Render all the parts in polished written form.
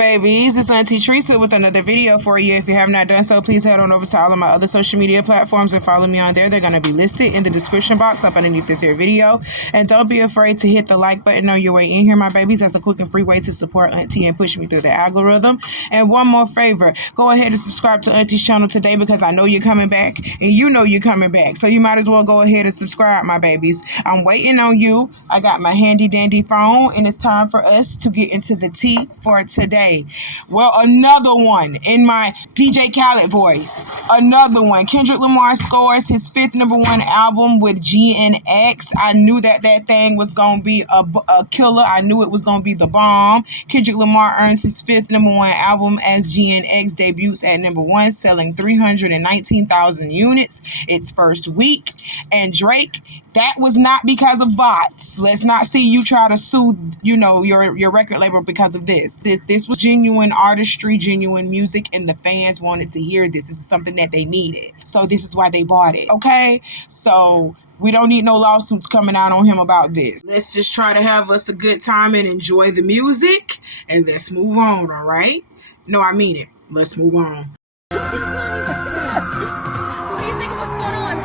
babies? It's Auntie Trice with another video for you. If you have not done so, please head on over to all of my other social media platforms and follow me on there. They're going to be listed in the description box up underneath this here video. And don't be afraid to hit the like button on your way in here, my babies. That's a quick and free way to support Auntie and push me through the algorithm. And one more favor, go ahead and subscribe to Auntie's channel today because I know you're coming back and you know you're coming back. So you might as well go ahead and subscribe, my babies. I'm waiting on you. I got my handy dandy phone and it's time for us to get into the tea for today. Well, another one in my DJ Khaled voice. Another one. Kendrick Lamar scores his 5th #1 album with GNX. I knew that thing was going to be a killer. I knew it was going to be the bomb. Kendrick Lamar earns his 5th #1 album as GNX debuts at #1, selling 319,000 units its first week. And Drake, that was not because of bots. Let's not see you try to sue, your record label because of this. This was genuine artistry, genuine music, and the fans wanted to hear this. This is something that they needed. So this is why they bought it. Okay? So we don't need no lawsuits coming out on him about this. Let's just try to have us a good time and enjoy the music. And let's move on, all right? No, I mean it. Let's move on. What do you think what's going on?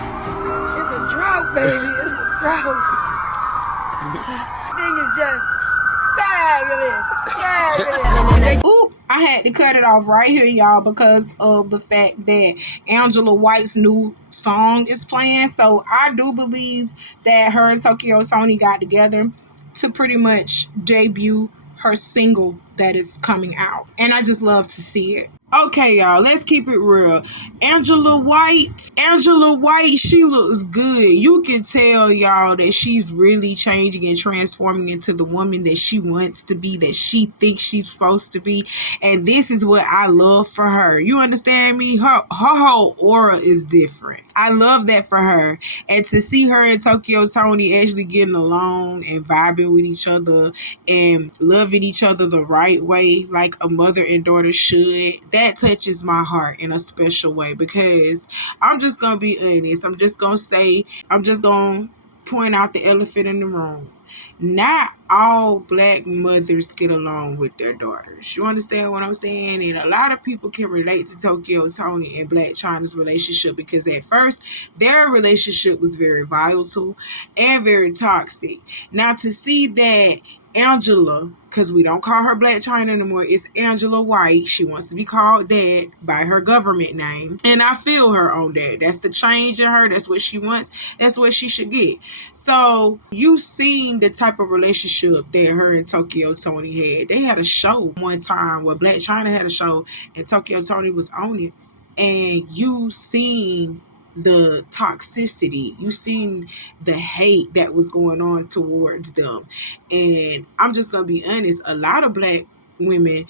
It's a drought, baby. It's a drought. Thing is just fabulous. Fabulous. Ooh, I had to cut it off right here, y'all, because of the fact that Angela White's new song is playing. So I do believe that her and Tokyo Tony got together to pretty much debut her single that is coming out. And I just love to see it. Okay, y'all, let's keep it real. Angela White, she looks good. You can tell, y'all, that she's really changing and transforming into the woman that she wants to be, that she thinks she's supposed to be. And this is what I love for her. You understand me? Her whole aura is different. I love that for her. And to see her and Tokyo Tony actually getting along and vibing with each other and loving each other the right way, like a mother and daughter should, that touches my heart in a special way, because I'm just going to be honest. I'm just going to point out the elephant in the room. Not all black mothers get along with their daughters. You understand what I'm saying? And a lot of people can relate to Tokyo Tony and Blac Chyna's relationship, because at first their relationship was very volatile and very toxic. Now to see that Angela, because we don't call her Blac Chyna anymore, it's Angela White. She wants to be called that by her government name. And I feel her on that. That's the change in her. That's what she wants. That's what she should get. So you seen the type of relationship that her and Tokyo Tony had. They had a show one time where Blac Chyna had a show and Tokyo Tony was on it. And you seen the toxicity, you seen the hate that was going on towards them. And I'm just gonna be honest, a lot of black women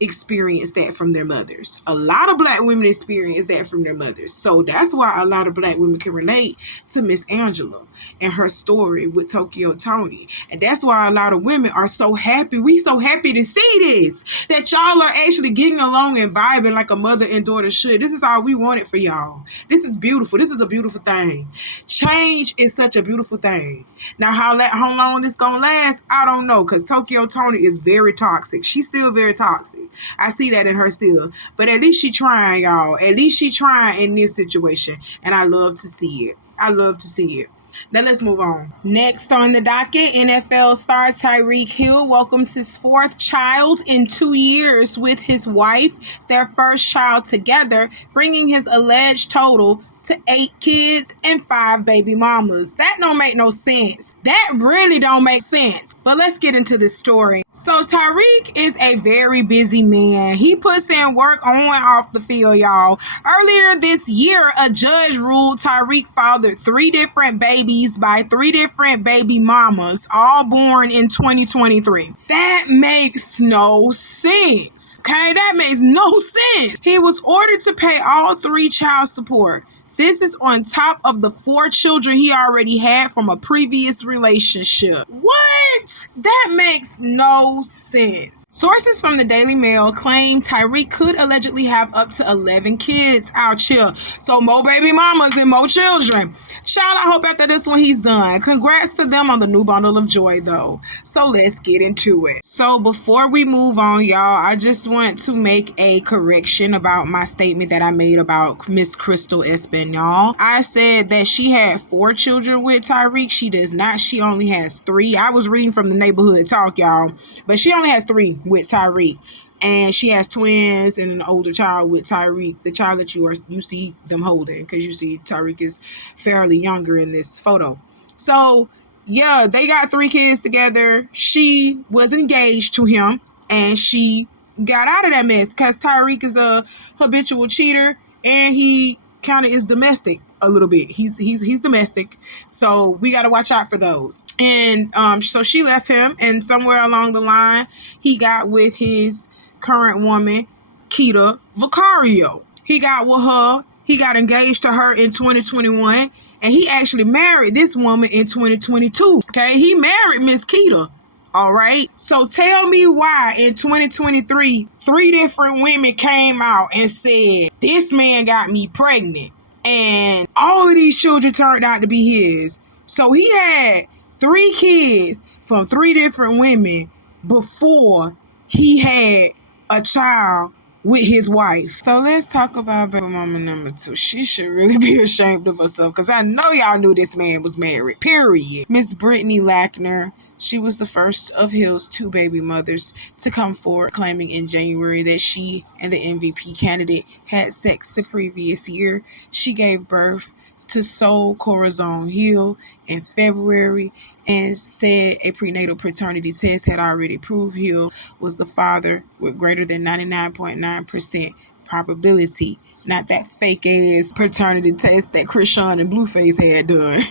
experience that from their mothers. A lot of black women experience that from their mothers. So that's why a lot of black women can relate to Miss Angela and her story with Tokyo Tony. And that's why a lot of women are so happy. We so happy to see this, that y'all are actually getting along and vibing like a mother and daughter should. This is all we wanted for y'all. This is beautiful. This is a beautiful thing. Change is such a beautiful thing. Now, how long this gonna last, I don't know, because Tokyo Tony is very toxic. She's still very toxic. I see that in her still. But at least she trying, y'all. At least she trying in this situation. And I love to see it. I love to see it. Now let's move on. Next on the docket, NFL star Tyreek Hill welcomes his 4th child in 2 years with his wife, their first child together, bringing his alleged total to 8 kids and 5 baby mamas. That don't make no sense. That really don't make sense. But let's get into this story. So Tyreek is a very busy man. He puts in work on and off the field, y'all. Earlier this year, a judge ruled Tyreek fathered 3 different babies by 3 different baby mamas, all born in 2023. That makes no sense. Okay, that makes no sense. He was ordered to pay all 3 child support. This is on top of the 4 children he already had from a previous relationship. What? That makes no sense. Sources from the Daily Mail claim Tyreek could allegedly have up to 11 kids out here. So more baby mamas and more children. Child, I hope after this one he's done. Congrats to them on the new bundle of joy, though. So let's get into it. So before we move on, y'all, I just want to make a correction about my statement that I made about Miss Crystal Espanol. I said that she had 4 children with Tyreek. She does not. She only has 3. I was reading from the neighborhood talk, y'all, but she only has 3 with Tyreek. And she has twins and an older child with Tyreek, the child that you see them holding, because you see Tyreek is fairly younger in this photo. So, yeah, they got 3 kids together. She was engaged to him, and she got out of that mess because Tyreek is a habitual cheater, and he kind of is domestic a little bit. He's domestic, so we got to watch out for those. And so she left him, and somewhere along the line, he got with his current woman, Keita Vicario. He got with her. He got engaged to her in 2021, and he actually married this woman in 2022. Okay, he married Miss Keita. All right. So tell me why in 2023, 3 different women came out and said, this man got me pregnant, and all of these children turned out to be his. So he had 3 kids from 3 different women before he had a child with his wife. So let's talk about baby mama number 2. She should really be ashamed of herself, because I know y'all knew this man was married, period. Miss Brittany Lackner. She was the first of Hill's 2 baby mothers to come forward, claiming in January that she and the MVP candidate had sex the previous year. She gave birth to Sol Corazon Hill in February and said a prenatal paternity test had already proved Hill was the father with greater than 99.9% probability. Not that fake ass paternity test that Krishan and Blueface had done.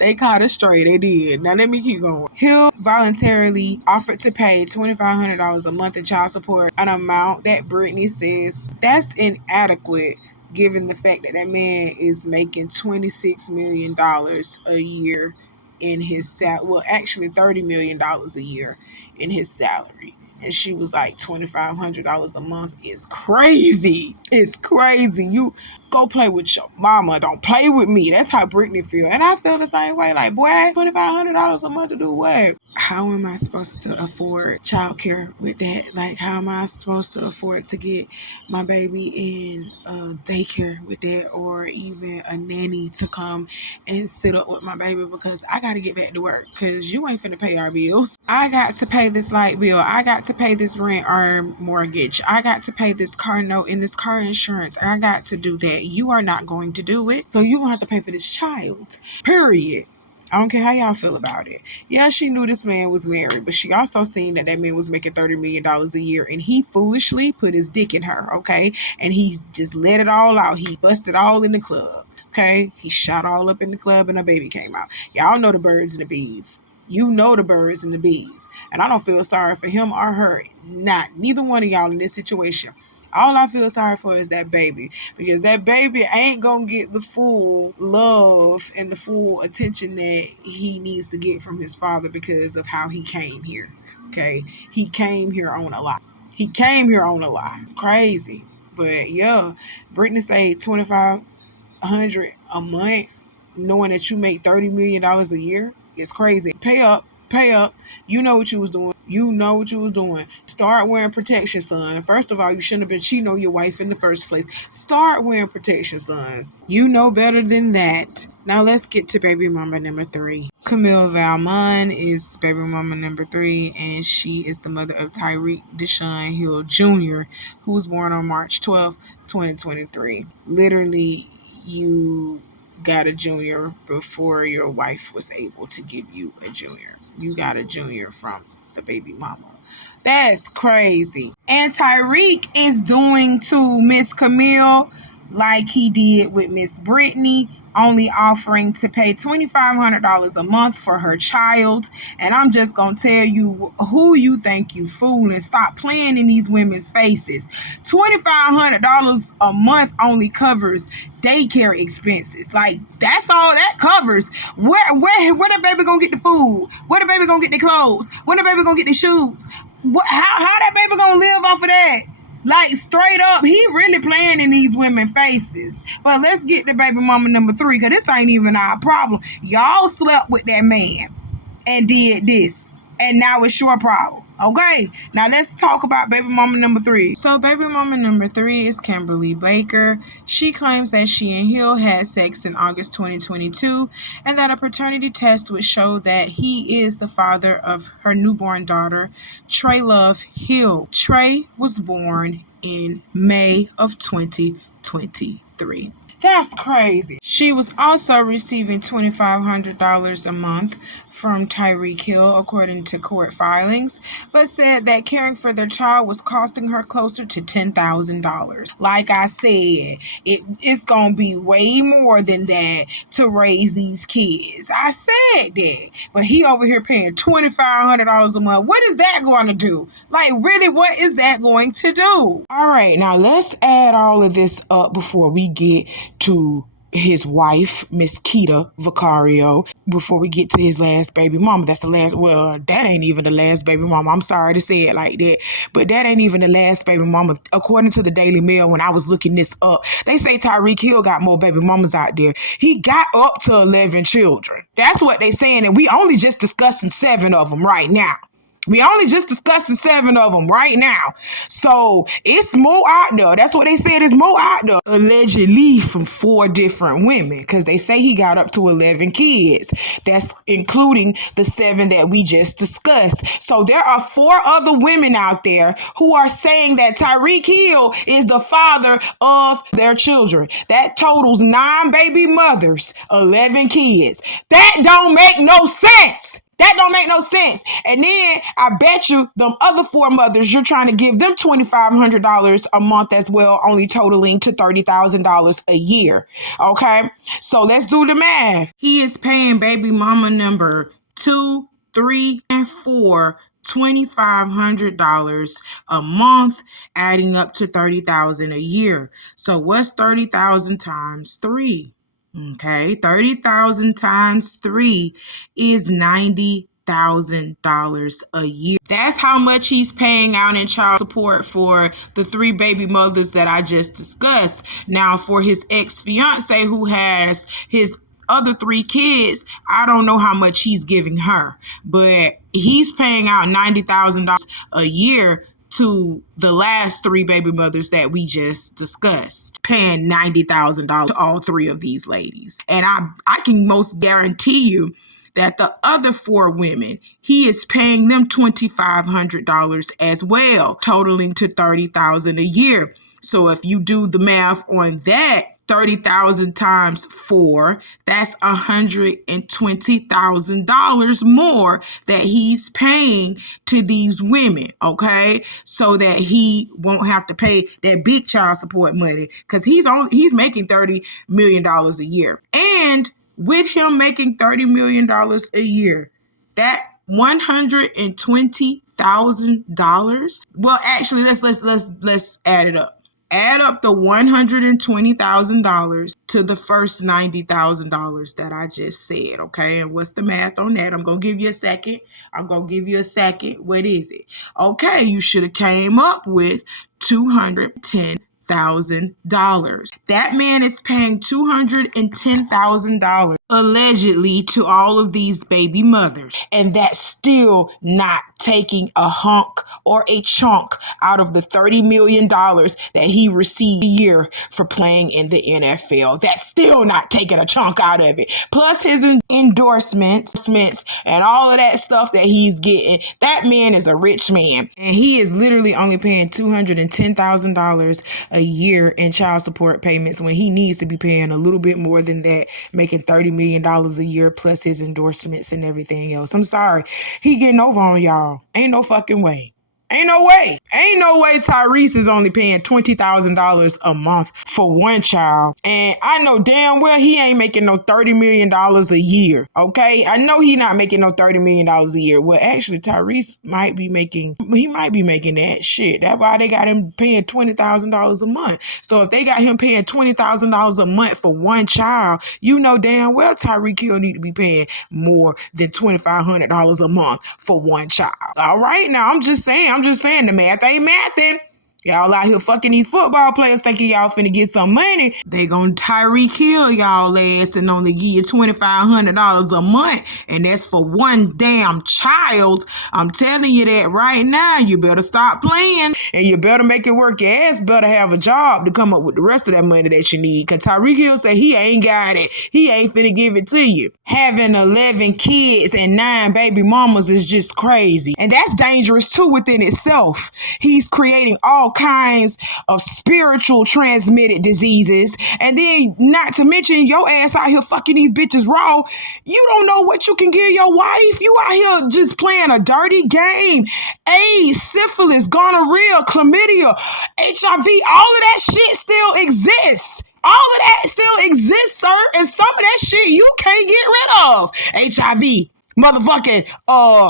They caught us straight. They did. Now let me keep going. Hill voluntarily offered to pay $2,500 a month in child support, an amount that Brittany says that's inadequate given the fact that man is making $26 million a year in his salary. Well, actually $30 million a year in his salary. And she was like, $2,500 a month is crazy. It's crazy. You go play with your mama. Don't play with me. That's how Brittany feel. And I feel the same way. Like, boy, $2,500 a month to do what? How am I supposed to afford childcare with that? Like, how am I supposed to afford to get my baby in daycare with that, or even a nanny to come and sit up with my baby, because I got to get back to work, because you ain't finna pay our bills. I got to pay this light bill. I got to pay this rent or mortgage. I got to pay this car note and this car insurance. I got to do that. You are not going to do it. So you gonna have to pay for this child. Period. I don't care how y'all feel about it. Yeah, she knew this man was married, but she also seen that man was making $30 million a year, and he foolishly put his dick in her, okay? And he just let it all out. He busted all in the club, okay? He shot all up in the club, and a baby came out. Y'all know the birds and the bees. You know the birds and the bees. And I don't feel sorry for him or her. Neither one of y'all in this situation. All I feel sorry for is that baby, because that baby ain't gonna get the full love and the full attention that he needs to get from his father because of how he came here. Okay, he came here on a lie. It's crazy, but yeah, Brittany say $2,500 a month, knowing that you make $30 million a year, it's crazy. Pay up. You know what you was doing. Start wearing protection, son. First of all, you shouldn't have been cheating on your wife in the first place. Start wearing protection, sons. You know better than that. Now let's get to baby mama number 3. Camille Valmont is baby mama number 3, and she is the mother of Tyreek Deshaun Hill Jr., who was born on March 12, 2023. Literally, you got a junior before your wife was able to give you a junior. You got a junior from the baby mama. That's crazy. And Tyreek is doing to Miss Camille like he did with Miss Brittany, only offering to pay $2,500 a month for her child. And I'm just going to tell you who you think you fooling. Stop playing in these women's faces. $2,500 a month only covers daycare expenses. Like, that's all that covers. Where the baby gonna get the food? Where the baby gonna get the clothes? Where the baby gonna get the shoes? How that baby gonna live off of that? Like, straight up, he really playing in these women faces. But let's get to baby mama number 3, because this ain't even our problem. Y'all slept with that man and did this, and now it's your problem. Okay, now let's talk about baby mama number 3. So baby mama number 3 is Kimberly Baker. She claims that she and Hill had sex in August 2022 and that a paternity test would show that he is the father of her newborn daughter, Trey Love Hill. Trey was born in May of 2023. That's crazy. She was also receiving $2,500 a month from Tyreek Hill, according to court filings, but said that caring for their child was costing her closer to $10,000. Like I said, it's going to be way more than that to raise these kids. I said that. But he over here paying $2,500 a month. What is that going to do? Like, really, what is that going to do? All right, now let's add all of this up before we get to his wife, Miss Keita Vicario, before we get to his last baby mama. That's the last, well, that ain't even the last baby mama. I'm sorry to say it like that, but that ain't even the last baby mama. According to the Daily Mail, when I was looking this up, they say Tyreek Hill got more baby mamas out there. He got up to 11 children. That's what they saying, and we only just discussing 7 of them right now. We only just discussing 7 of them right now. So it's more out there. That's what they said, is more out there. Allegedly from 4 different women, because they say he got up to 11 kids. That's including the 7 that we just discussed. So there are 4 other women out there who are saying that Tyreek Hill is the father of their children. That totals 9 baby mothers, 11 kids. That don't make no sense. That don't make no sense. And then I bet you them other 4 mothers, you're trying to give them $2,500 a month as well, only totaling to $30,000 a year. Okay, so let's do the math. He is paying baby mama number 2, 3, and 4 $2,500 a month, adding up to $30,000 a year. So what's 30,000 times 3? Okay, 30,000 times 3 is $90,000 a year. That's how much he's paying out in child support for the 3 baby mothers that I just discussed. Now, for his ex-fiance who has his other 3 kids, I don't know how much he's giving her, but he's paying out $90,000 a year to the last 3 baby mothers that we just discussed, paying $90,000 to all 3 of these ladies. And I can most guarantee you that the other 4 women, he is paying them $2,500 as well, totaling to $30,000 a year. So if you do the math on that, 30,000 times 4, that's $120,000 more that he's paying to these women, okay? So that he won't have to pay that big child support money, because he's making $30 million a year. And with him making $30 million a year, that $120,000, well, actually, let's add it up. Add up the $120,000 to the first $90,000 that I just said, okay? And what's the math on that? I'm going to give you a second. What is it? Okay, you should have came up with $210,000. That man is paying $210,000 allegedly to all of these baby mothers, and that's still not taking a hunk or a chunk out of the $30 million that he received a year for playing in the NFL. That's still not taking a chunk out of it. Plus his endorsements and all of that stuff that he's getting. That man is a rich man, and he is literally only paying $210,000 a year in child support payments when he needs to be paying a little bit more than that, making $30 million a year plus his endorsements and everything else. I'm sorry. He getting over on y'all. Ain't no fucking way. Ain't no way. Ain't no way Tyrese is only paying $20,000 a month for one child. And I know damn well he ain't making no $30 million a year. Okay? I know he not making no $30 million a year. Well, actually, Tyrese might be making that shit. That's why they got him paying $20,000 a month. So if they got him paying $20,000 a month for one child, you know damn well Tyreek Hill need to be paying more than $2,500 a month for one child. All right? Now, I'm just saying the math ain't mathing. Y'all out here fucking these football players thinking y'all finna get some money. They gonna Tyreek kill y'all ass and only give you $2,500 a month. And that's for one damn child. I'm telling you that right now. You better stop playing. And you better make it work. Your ass better have a job to come up with the rest of that money that you need. Cause Tyreek Hill said he ain't got it. He ain't finna give it to you. Having 11 kids and 9 baby mamas is just crazy. And that's dangerous too within itself. He's creating all kinds of spiritual transmitted diseases. And then not to mention your ass out here fucking these bitches raw. You don't know what you can give your wife. You out here just playing a dirty game. AIDS, syphilis, gonorrhea, chlamydia, HIV, all of that shit still exists. All of that still exists, sir. And some of that shit you can't get rid of. HIV, motherfucking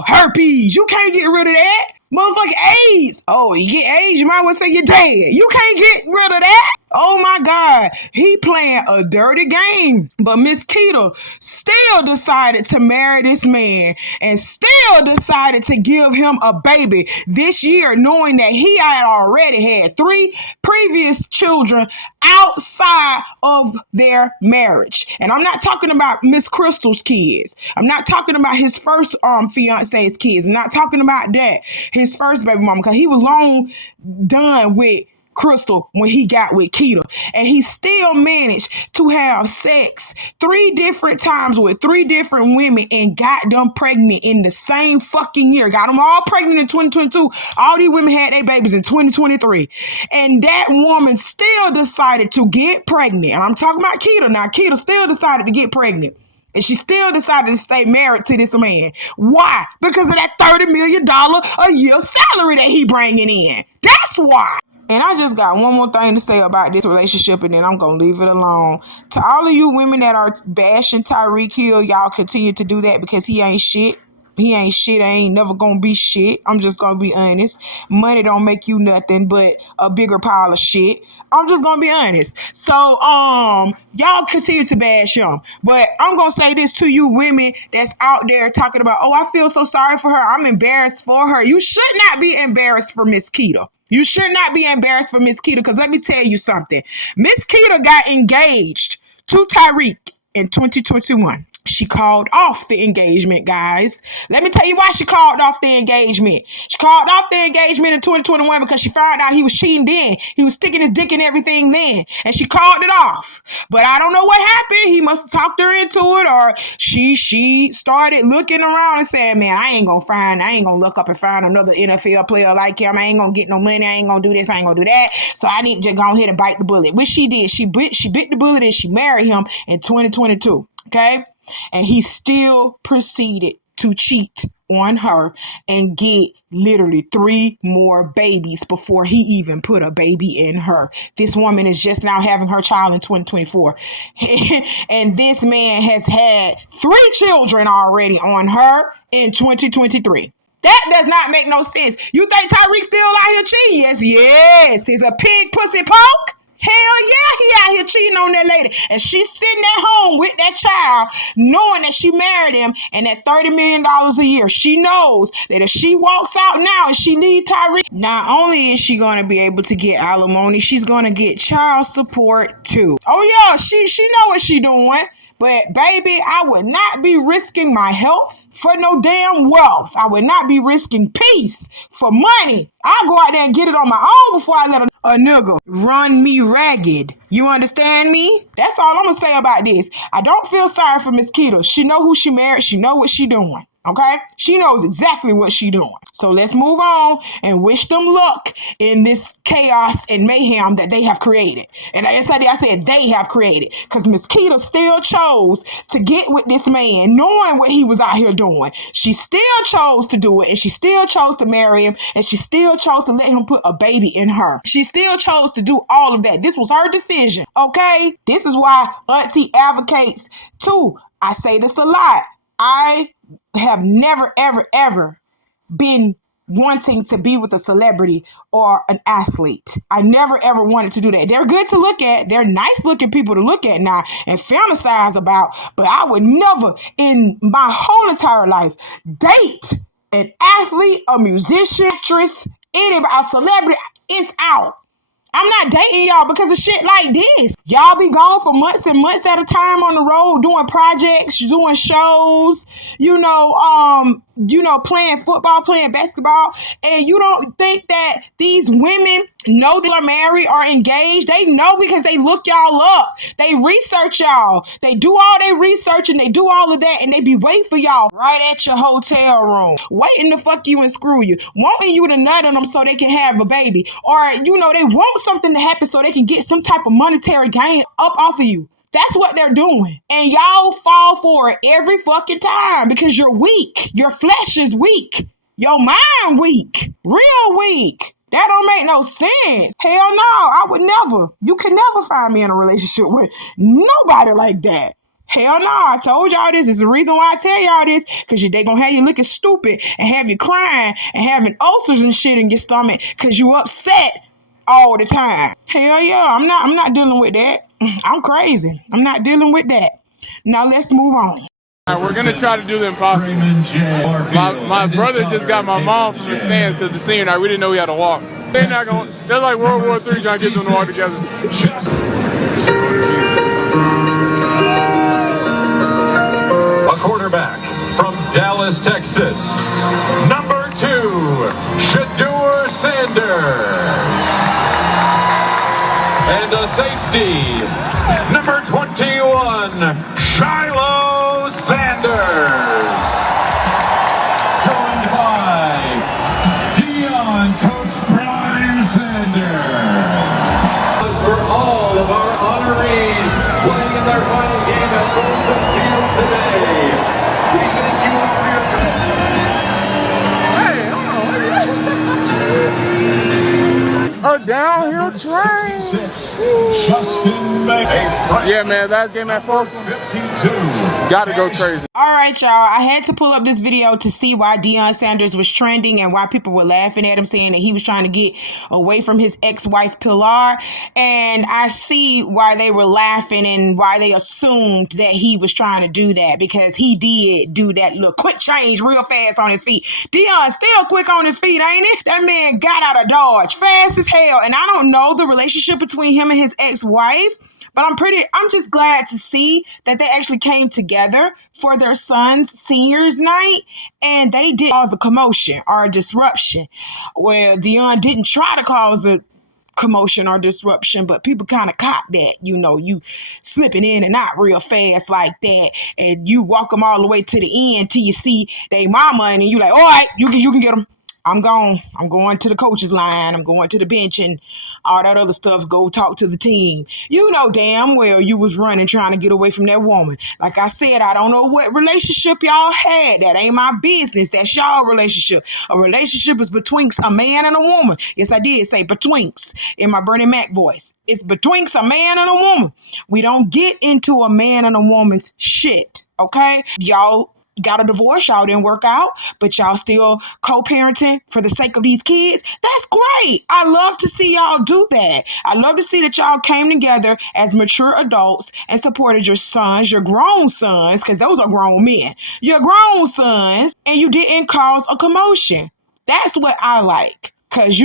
herpes. You can't get rid of that. Motherfucking AIDS. Oh, you get AIDS, you might well say you're dead. You can't get rid of that. Oh my God. He playing a dirty game. But Miss Keita still decided to marry this man and still decided to give him a baby this year, knowing that he had already had 3 previous children outside of their marriage. And I'm not talking about Miss Crystal's kids. I'm not talking about his first fiance's kids. I'm not talking about that. His first baby mama, because he was long done with Crystal when he got with Keita, and he still managed to have sex 3 different times with 3 different women and got them pregnant in the same fucking year. Got them all pregnant in 2022. All these women had their babies in 2023, and that woman still decided to get pregnant. And I'm talking about Keita now. Keita still decided to get pregnant. And she still decided to stay married to this man. Why? Because of that $30 million a year salary that he bringing in. That's why. And I just got one more thing to say about this relationship, and then I'm going to leave it alone. To all of you women that are bashing Tyreek Hill, y'all continue to do that because he ain't shit. He ain't shit. I ain't never going to be shit. I'm just going to be honest. Money don't make you nothing but a bigger pile of shit. I'm just going to be honest. So, y'all continue to bash him. But I'm going to say this to you women that's out there talking about, oh, I feel so sorry for her. I'm embarrassed for her. You should not be embarrassed for Miss Keita. You should not be embarrassed for Miss Keita, because let me tell you something. Miss Keita got engaged to Tyreek in 2021. She called off the engagement, guys. Let me tell you why she called off the engagement. She called off the engagement in 2021 because she found out he was cheating then. He was sticking his dick in everything then. And she called it off. But I don't know what happened. He must have talked her into it, or she started looking around and saying, man, I ain't going to look up and find another NFL player like him. I ain't going to get no money. I ain't going to do this. I ain't going to do that. So I need to go ahead and bite the bullet. Which she did. She bit the bullet and she married him in 2022. Okay? And he still proceeded to cheat on her and get literally 3 more babies before he even put a baby in her. This woman is just now having her child in 2024. And this man has had 3 children already on her in 2023. That does not make no sense. You think Tyreek still out here cheating? Yes. He's a pig pussy poke. Hell yeah, he out here cheating on that lady. And she's sitting at home with that child, knowing that she married him and that $30 million a year. She knows that if she walks out now and she leaves Tyreek, not only is she going to be able to get alimony, she's going to get child support too. Oh yeah, she know what she doing. But baby, I would not be risking my health for no damn wealth. I would not be risking peace for money. I'll go out there and get it on my own before I let a nigga run me ragged. You understand me? That's all I'm going to say about this. I don't feel sorry for Miss Keita. She know who she married. She know what she doing. Okay? She knows exactly what she doing. So let's move on and wish them luck in this chaos and mayhem that they have created. And I said they have created. Because Miss Keita still chose to get with this man knowing what he was out here doing. She still chose to do it, and she still chose to marry him, and she still chose to let him put a baby in her. She still chose to do all of that. This was her decision. Okay? This is why Auntie advocates too. I say this a lot. I have never, ever, ever been wanting to be with a celebrity or an athlete. I never, ever wanted to do that. They're good to look at. They're nice looking people to look at now and fantasize about, but I would never in my whole entire life date an athlete, a musician, actress, anybody, a celebrity. It's out. I'm not dating y'all because of shit like this. Y'all be gone for months and months at a time on the road doing projects, doing shows, playing football, playing basketball, and you don't think that these women know they are married or engaged? They know because they look y'all up. They research y'all. They do all their research and they do all of that, and they be waiting for y'all right at your hotel room, waiting to fuck you and screw you, wanting you to nut on them so they can have a baby, or they want something to happen so they can get some type of monetary gain up off of you. That's what they're doing. And y'all fall for it every fucking time because you're weak. Your flesh is weak. Your mind weak. Real weak. That don't make no sense. Hell no, I would never. You can never find me in a relationship with nobody like that. Hell no, I told y'all this. It's the reason why I tell y'all this, because they gonna have you looking stupid and have you crying and having ulcers and shit in your stomach because you upset all the time. Hell yeah, I'm not dealing with that. I'm crazy. I'm not dealing with that. Now let's move on. All right, we're gonna try to do the impossible. My brother just got my mom from the stands because the senior night we didn't know we had to walk. They're not going. They're like World War III trying to get them to walk together. A quarterback from Dallas, Texas, number 2, Shedeur Sanders. And a safety, number 21, Shiloh Sanders. Joined by Deion, Coach Brian Sanders. For all of our honorees playing in their final game at Wilson Field today, we thank you all for your A downhill train. Yeah, man, last game at Folsom. 52. Gotta go crazy. All right, y'all. I had to pull up this video to see why Deion Sanders was trending and why people were laughing at him, saying that he was trying to get away from his ex-wife Pilar. And I see why they were laughing and why they assumed that he was trying to do that, because he did do that little quick change real fast on his feet. Deion still quick on his feet, ain't it? That man got out of Dodge fast as hell. And I don't know the relationship between him and his ex-wife, but I'm just glad to see that they actually came together for their son's seniors night, and they did cause a commotion or a disruption. Well, Deion didn't try to cause a commotion or disruption, but people kind of caught that, you slipping in and out real fast like that, and you walk them all the way to the end till you see they mama, and you like, all right, you can get them. I'm gone. I'm going to the coach's line. I'm going to the bench and all that other stuff. Go talk to the team. You know damn well you was running trying to get away from that woman. Like I said, I don't know what relationship y'all had. That ain't my business. That's y'all relationship. A relationship is betwixt a man and a woman. Yes, I did say betwixt in my Bernie Mac voice. It's betwixt a man and a woman. We don't get into a man and a woman's shit, okay? Y'all got a divorce, y'all didn't work out, but y'all still co-parenting for the sake of these kids. That's great. I love to see y'all do that. I love to see that y'all came together as mature adults and supported your sons, your grown sons, because those are grown men, your grown sons, and you didn't cause a commotion. That's what I like. Because,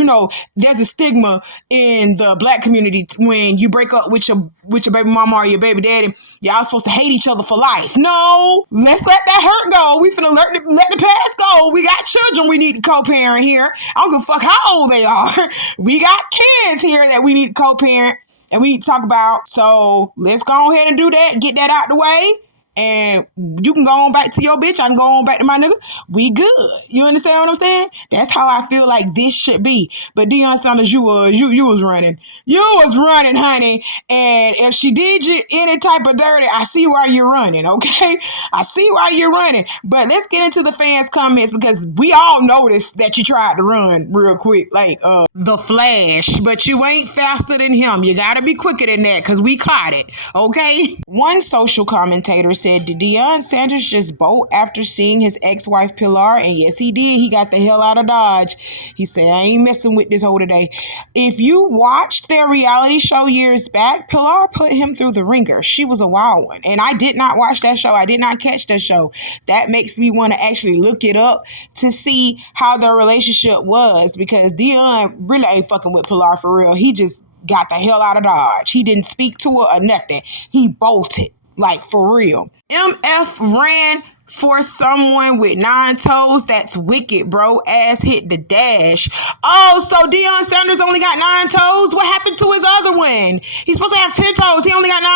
there's a stigma in the black community when you break up with your baby mama or your baby daddy, y'all supposed to hate each other for life. No, let's let that hurt go. We finna let the past go. We got children we need to co-parent here. I don't give a fuck how old they are. We got kids here that we need to co-parent and we need to talk about. So let's go ahead and do that. Get that out the way. And you can go on back to your bitch. I can go on back to my nigga. We good. You understand what I'm saying? That's how I feel like this should be. But Deion Sanders, you was running. You was running, honey. And if she did you any type of dirty, I see why you're running, okay? I see why you're running. But let's get into the fans' comments, because we all noticed that you tried to run real quick, like the Flash. But you ain't faster than him. You gotta be quicker than that, because we caught it, okay? One social commentator said, did Deion Sanders just bolt after seeing his ex-wife Pilar? And yes, he did. He got the hell out of Dodge. He said, I ain't messing with this hoe today. If you watched their reality show years back, Pilar put him through the ringer. She was a wild one. And I did not watch that show. I did not catch that show. That makes me want to actually look it up to see how their relationship was, because Deion really ain't fucking with Pilar for real. He just got the hell out of Dodge. He didn't speak to her or nothing. He bolted, like, for real. MF ran for someone with 9 toes. That's wicked, bro. Ass hit the dash. Oh, so Deion Sanders only got 9 toes? What happened to his other one? He's supposed to have 10 toes. He only got 9?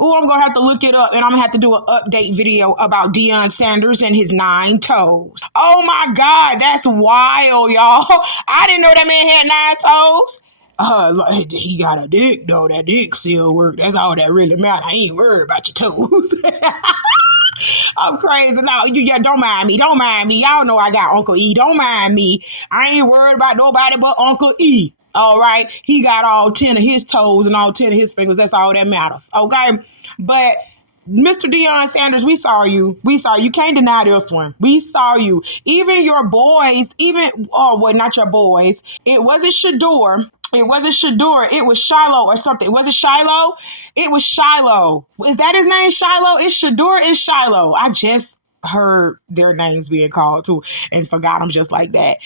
Oh, I'm going to have to look it up, and I'm going to have to do an update video about Deion Sanders and his 9 toes. Oh, my God. That's wild, y'all. I didn't know that man had 9 toes. He got a dick, though. That dick still work. That's all that really matters. I ain't worried about your toes. I'm crazy. No, don't mind me. Don't mind me. Y'all know I got Uncle E. Don't mind me. I ain't worried about nobody but Uncle E. All right? He got all 10 of his toes and all 10 of his fingers. That's all that matters. Okay? But Mr. Deion Sanders, we saw you. We saw you. You can't deny this one. We saw you. Even your boys, not your boys. It wasn't Shador. It wasn't Shador. It was Shiloh or something. Was it Shiloh? It was Shiloh. Is that his name, Shiloh? It's Shador and Shiloh. I just heard their names being called too and forgot them just like that.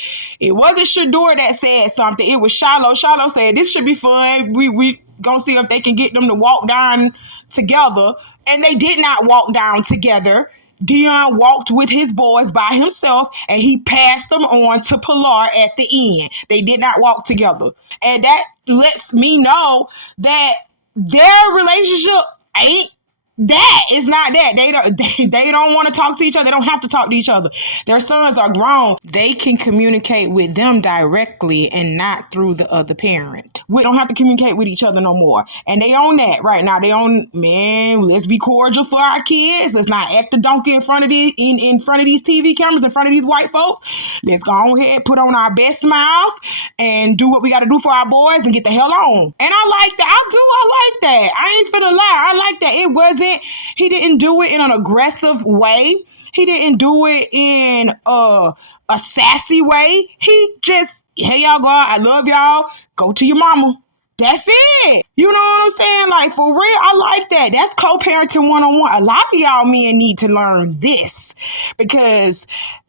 It wasn't Shador that said something. It was Shiloh. Shiloh said, this should be fun. We gonna see if they can get them to walk down together. And they did not walk down together. Deion walked with his boys by himself, and he passed them on to Pilar at the end. They did not walk together. And that lets me know that their relationship ain't that. It's not that. They don't want to talk to each other. They don't have to talk to each other. Their sons are grown. They can communicate with them directly and not through the other parent. We don't have to communicate with each other no more. And they own that right now. They own, man, let's be cordial for our kids. Let's not act a donkey in front of these TV cameras, in front of these white folks. Let's go ahead, put on our best smiles and do what we got to do for our boys and get the hell on. And I like that. I like that. I ain't finna lie. I like that. He didn't do it in an aggressive way. He didn't do it in a sassy way. He just, hey, y'all, go out. I love y'all. Go to your mama. That's it. You know what I'm saying? Like, for real, I like that. That's co-parenting 101. A lot of y'all men need to learn this, because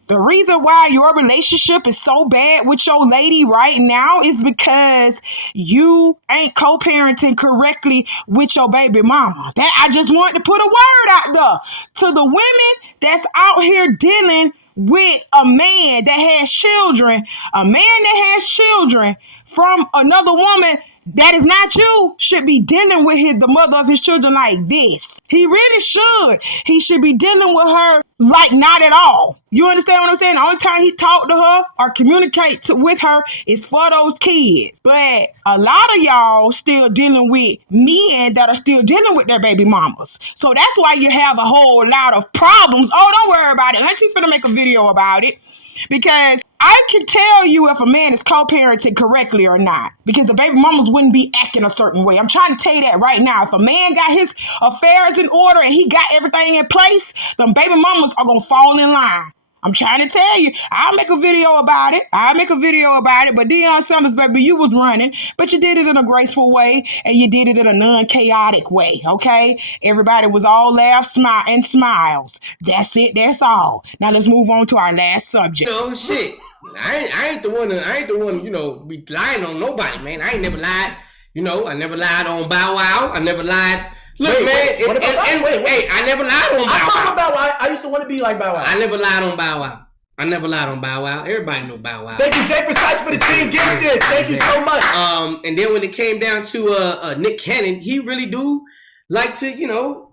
the reason why your relationship is so bad with your lady right now is because you ain't co-parenting correctly with your baby mama. That I just want to put a word out there to the women that's out here dealing with a man that has children. A man that has children from another woman that is not you should be dealing with the mother of his children like this. He really should. He should be dealing with her like not at all. You understand what I'm saying? The only time he talk to her or communicate with her is for those kids. But a lot of y'all still dealing with men that are still dealing with their baby mamas. So that's why you have a whole lot of problems. Oh, don't worry about it. Auntie finna make a video about it. Because I can tell you if a man is co-parenting correctly or not, because the baby mamas wouldn't be acting a certain way. I'm trying to tell you that right now. If a man got his affairs in order and he got everything in place, the baby mamas are going to fall in line. I'm trying to tell you. I'll make a video about it. But Deion Sanders, baby, you was running, but you did it in a graceful way, and you did it in a non-chaotic way, okay? Everybody was all laugh, smile, and smiles. That's it. That's all. Now let's move on to our last subject. Shit. I ain't the one to, be lying on nobody, man. I ain't never lied. I never lied on Bow Wow. I never lied. Look, man. Hey, I never lied on Bow Wow. I used to want to be like Bow Wow. I never lied on Bow Wow. Everybody know Bow Wow. Thank you, Jay Versace, for the team gifted. Thank you so much. And then when it came down to Nick Cannon, he really do like to,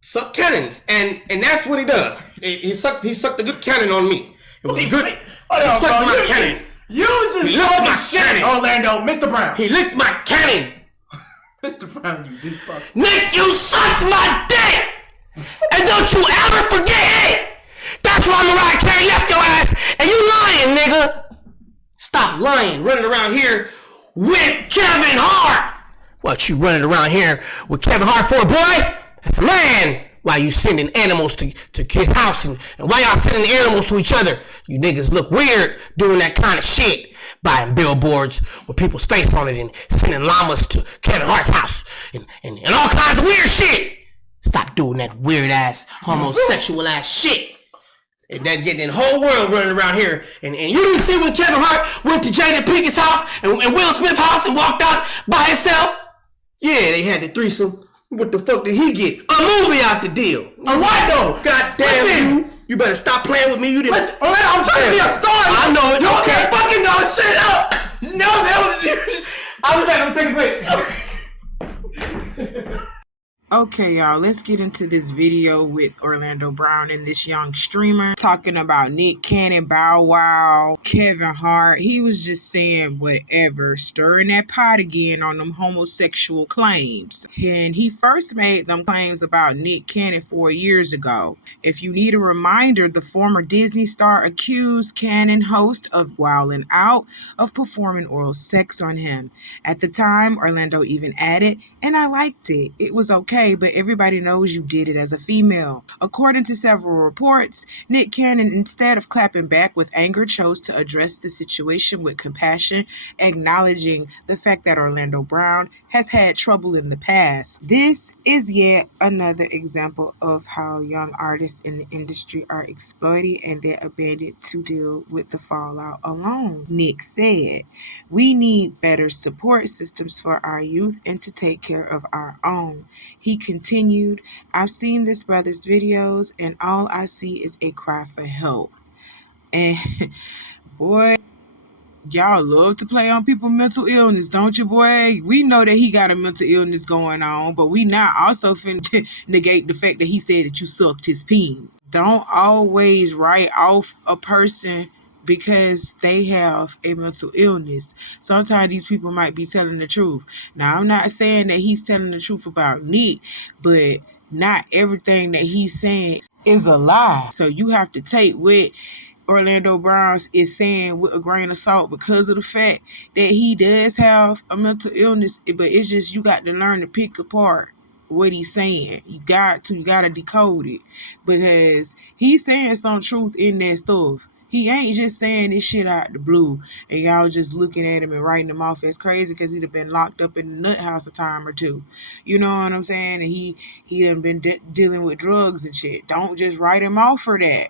suck cannons, and that's what he does. He sucked a good cannon on me. It was good. He sucked my cannon. You just talking shit, Orlando. Mr. Brown. He licked my cannon. Mr. Brown, you just talk. Nick, you sucked my dick! And don't you ever forget it! That's why Mariah Carey left your ass, and you lying, nigga! Stop lying, running around here with Kevin Hart! What, you running around here with Kevin Hart for, boy? That's a man! Why you sending animals to his house and why y'all sending animals to each other? You niggas look weird doing that kind of shit. Buying billboards with people's face on it and sending llamas to Kevin Hart's house and all kinds of weird shit. Stop doing that weird ass homosexual ass shit. And then getting the whole world running around here. And you didn't see when Kevin Hart went to Jada Pinkett's house and Will Smith's house and walked out by himself? Yeah, they had the threesome. What the fuck did he get? A movie out the deal. A what though? God damn you. You better stop playing with me. You didn't. Listen, I'm trying to be a star. I know it. You Okay. can't fucking know shit up. No, that was. I'll be back. I'm taking a break. Okay, y'all, let's get into this video with Orlando Brown and this young streamer talking about Nick Cannon, Bow Wow, Kevin Hart. He was just saying whatever, stirring that pot again on them homosexual claims. And he first made them claims about Nick Cannon 4 years ago. If you need a reminder, the former Disney star accused Cannon, host of Wildin' Out, of performing oral sex on him. At the time, Orlando even added, "And I liked it. It was okay, but everybody knows you did it as a female." According to several reports, Nick Cannon, instead of clapping back with anger, chose to address the situation with compassion, acknowledging the fact that Orlando Brown has had trouble in the past. This is yet another example of how young artists in the industry are exploited and they're abandoned to deal with the fallout alone. Nick said, "We need better support systems for our youth and to take care of our own." He continued, "I've seen this brother's videos and all I see is a cry for help." And boy, y'all love to play on people's mental illness, don't you, boy? We know that he got a mental illness going on, but we not also finna negate the fact that he said that you sucked his peen. Don't always write off a person because they have a mental illness. Sometimes these people might be telling the truth. Now, I'm not saying that he's telling the truth about Nick, but not everything that he's saying is a lie. So you have to take what Orlando Brown is saying with a grain of salt because of the fact that he does have a mental illness, but it's just you got to learn to pick apart what he's saying. You got to decode it because he's saying some truth in that stuff. He ain't just saying this shit out the blue and y'all just looking at him and writing him off as crazy because he'd have been locked up in the nut house a time or two. You know what I'm saying? And he done been dealing with drugs and shit. Don't just write him off for that.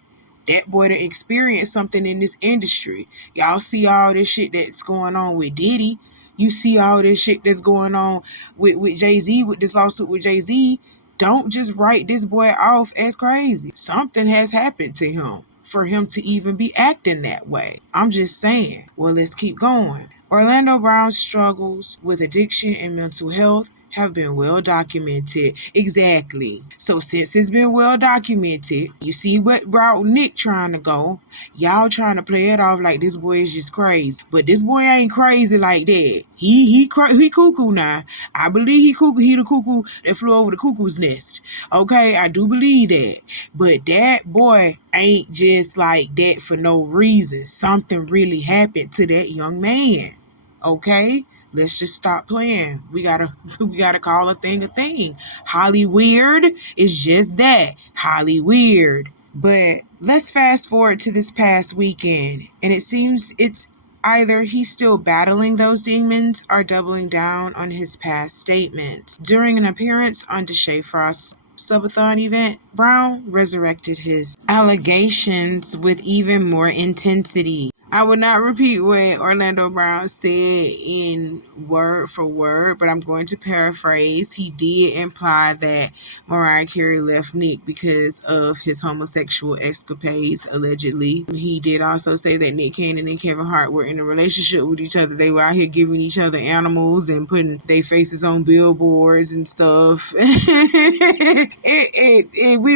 That boy done experienced something in this industry. Y'all see all this shit that's going on with Diddy. You see all this shit that's going on with Jay-Z, with this lawsuit with Jay-Z. Don't just write this boy off as crazy. Something has happened to him for him to even be acting that way. I'm just saying. Well, let's keep going. Orlando Brown's struggles with addiction and mental health have been well documented. Exactly. So since it's been well documented, you see what route Nick trying to go. Y'all trying to play it off like this boy is just crazy. But this boy ain't crazy like that. He cuckoo now. I believe he cuckoo. He the cuckoo that flew over the cuckoo's nest. Okay, I do believe that. But that boy ain't just like that for no reason. Something really happened to that young man. Okay? Let's just stop playing. We gotta call a thing a thing. Hollyweird is just that. Hollyweird. But let's fast forward to this past weekend. And it seems it's either he's still battling those demons or doubling down on his past statements. During an appearance on Deshae Frost's subathon event, Brown resurrected his allegations with even more intensity. I will not repeat what Orlando Brown said in word for word, but I'm going to paraphrase. He did imply that Mariah Carey left Nick because of his homosexual escapades, allegedly. He did also say that Nick Cannon and Kevin Hart were in a relationship with each other. They were out here giving each other animals and putting their faces on billboards and stuff. We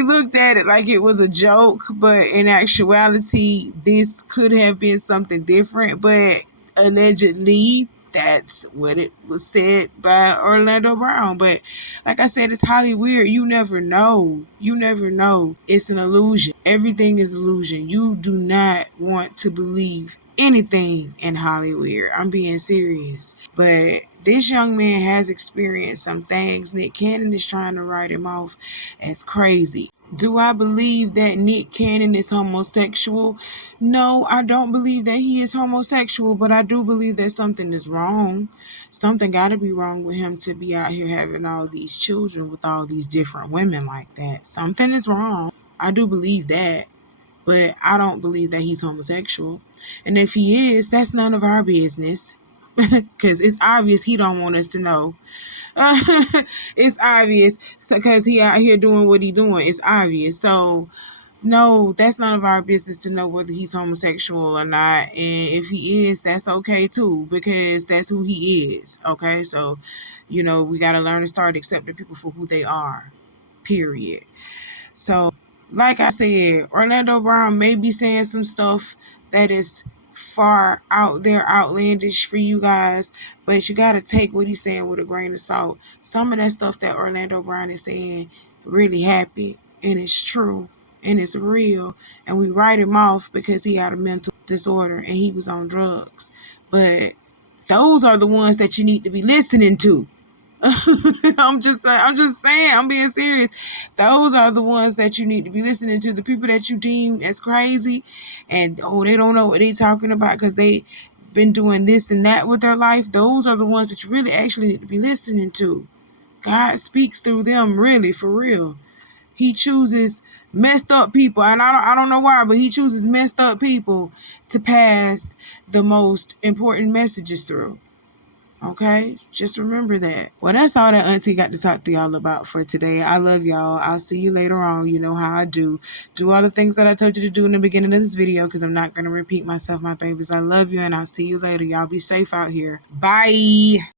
looked at it like it was a joke, but in actuality, this could have been something different, but allegedly that's what it was said by Orlando Brown. But like I said, it's Hollyweird. You never know. It's an illusion. Everything is illusion. You do not want to believe anything in Hollyweird. I'm being serious. But this young man has experienced some things. Nick Cannon is trying to write him off as crazy. Do I believe that Nick Cannon is homosexual? No, I don't believe that he is homosexual, but I do believe that something is wrong. Something got to be wrong with him to be out here having all these children with all these different women like that. Something is wrong. I do believe that, but I don't believe that he's homosexual. And if he is, that's none of our business, because it's obvious he don't want us to know. It's obvious, because he out here doing what he doing. It's obvious. So no, that's none of our business to know whether he's homosexual or not. And if he is, that's okay too, because that's who he is. Okay, so we got to learn to start accepting people for who they are, period. So like I said, Orlando Brown may be saying some stuff that is far out there, outlandish for you guys, but you got to take what he's saying with a grain of salt. Some of that stuff that Orlando Brown is saying really happened, and it's true, and it's real, and we write him off because he had a mental disorder and he was on drugs. But those are the ones that you need to be listening to. I'm just saying, I'm being serious. Those are the ones that you need to be listening to. The people that you deem as crazy and they don't know what they talking about because they been doing this and that with their life. Those are the ones that you really actually need to be listening to. God speaks through them, really, for real. He chooses messed up people, and I don't know why, but he chooses messed up people to pass the most important messages through. Okay, just remember that. Well, that's all that Auntie got to talk to y'all about for today. I love y'all. I'll see you later on. You know how I do. Do all the things that I told you to do in the beginning of this video, because I'm not going to repeat myself, my babies. I love you, and I'll see you later. Y'all be safe out here. Bye.